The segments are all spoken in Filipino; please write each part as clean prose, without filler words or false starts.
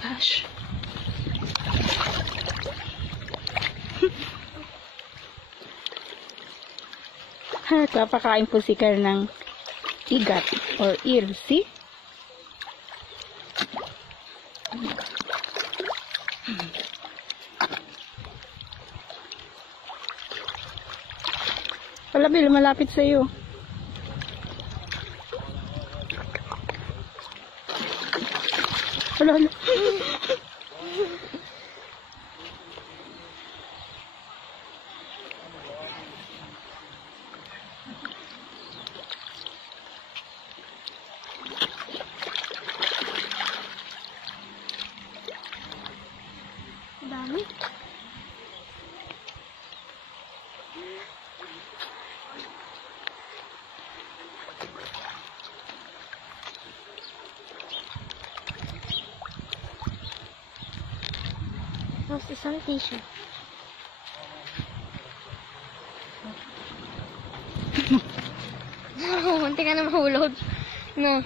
Gosh. Kapakain po si Carl ng igat or eel. See? Palabi, lumalapit sa iyo. Hala, hala. Dami. Tapos isang tissue. Munti ka na mahulog. No.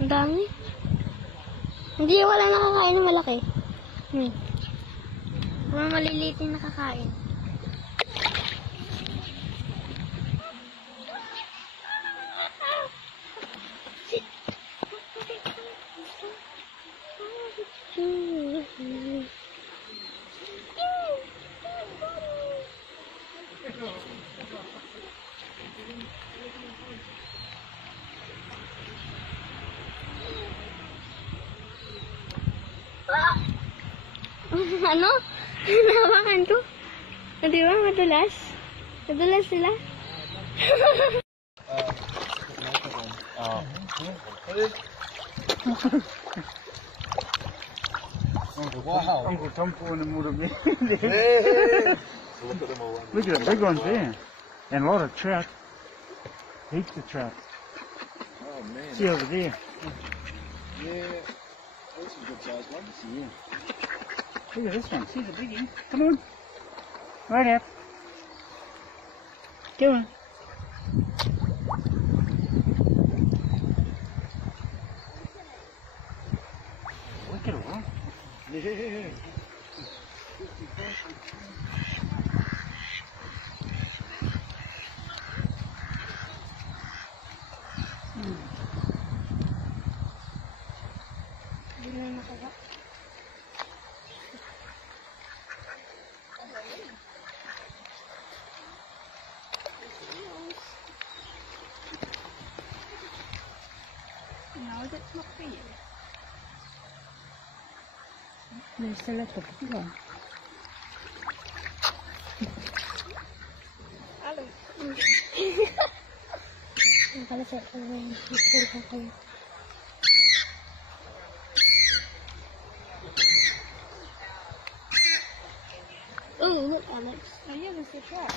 Ang dami. Hindi, wala nakakain ng malaki. Mga maliliit yung nakakain. Ano? Nahawakan ko. Di ba? Madulas? Madulas sila? Wow. Uncle Tom in the mood of me. Look at the big ones there. And a lot of trout. Heaps of trout. Oh man. See over there. Yeah. Those are good sized ones. Yeah. Look at this one. See the biggie. Come on. Right up. Go on. Look at it, Yeah. Bilang nakawa. Now that's not for you. There's a lot of people. Hello. Ang pala sa kayo. Oh, look, Alex. Oh, yeah, that's the trap.